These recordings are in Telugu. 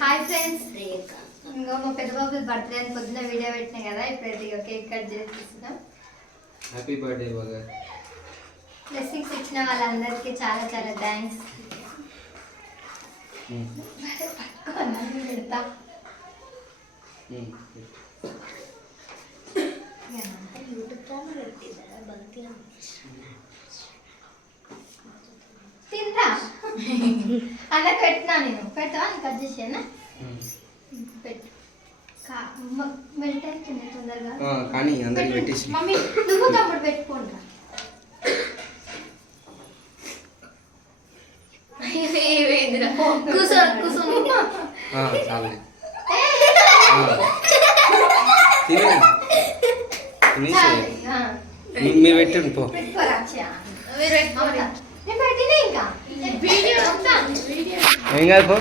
హాయ్ ఫ్రెండ్స్ ఇంకో మా పెద్ద బాబు బర్త్డే అని పొద్దున వీడియో పెట్టినా కదా ఇప్పుడైతే ఇక కేక్ కట్ చేస్తున్నాం హ్యాపీ బర్త్డే బాగా బ్లెస్సింగ్స్ ఇచ్చిన వాళ్ళందరికీ చాలా చాలా థ్యాంక్స్ పెడతా తింటా అన్న పెట్టినా నేను. పెడతావా? నీకు కట్ చేసేనా పెట్టు. మెల్ట్ అవుతుంది తొందరగా. కానీ అందరికి పెట్టేసి. మమ్మీ నువ్వు తమ్ముడు పెట్టుకోండి చాలే. మీరు పెట్టండి పో. పెట్టుకోరా ఏం కాదు పో.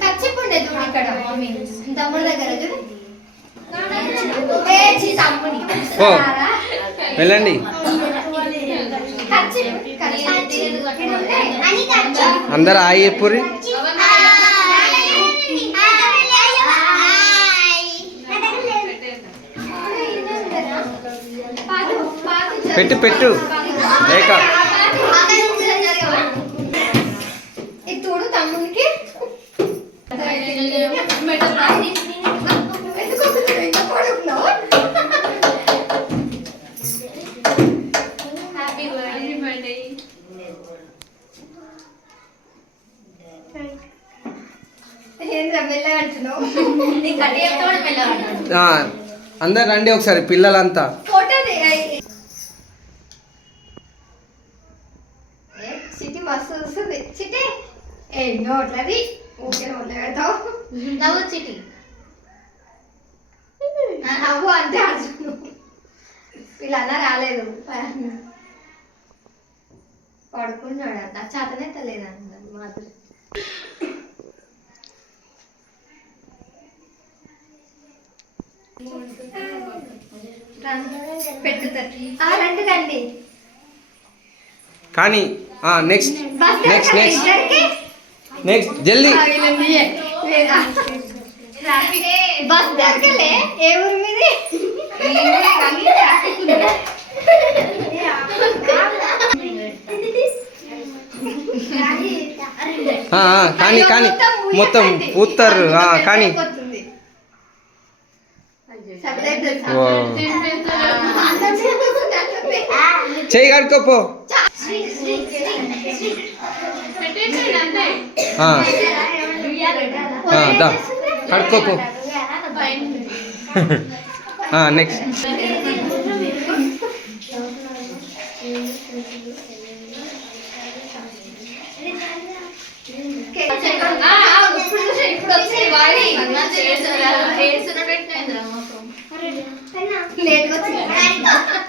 కచ్చిపుండే చూడు ఇక్కడ మమ్మీ తమ్ముడు దగ్గర చూడు? వెళ్ళండి అందరు ఆయి చెప్పుర్రి పెట్టు, పెట్టు. లేక. అందరు రండి ఒకసారి పిల్లలంతా ఏ నోట్లది ఊకే నోట్ల పెడతావు. నవ్వు చిటి. అర్జును వీళ్ళన్నా రాలేదు. పడుకున్నాడు చేతనే తెలియదు అన్నది మాత్రం. పెట్టుతారు ఆ, రండి కానీ నెక్స్ట్ నెక్స్ట్ నెక్స్ట్ నెక్స్ట్ జల్దీ? బస్ ఏ ఊరు మీది? కానీ కానీ మొత్తం ఆ, కానీ. చేయి కడుకోపో ಹಾಂ ಹಾಂ ದಾ ಹಡ್ಕೋಕು ಹಾಂ ನೆಕ್ಸ್ಟ್ లేట్గా వచ్చింది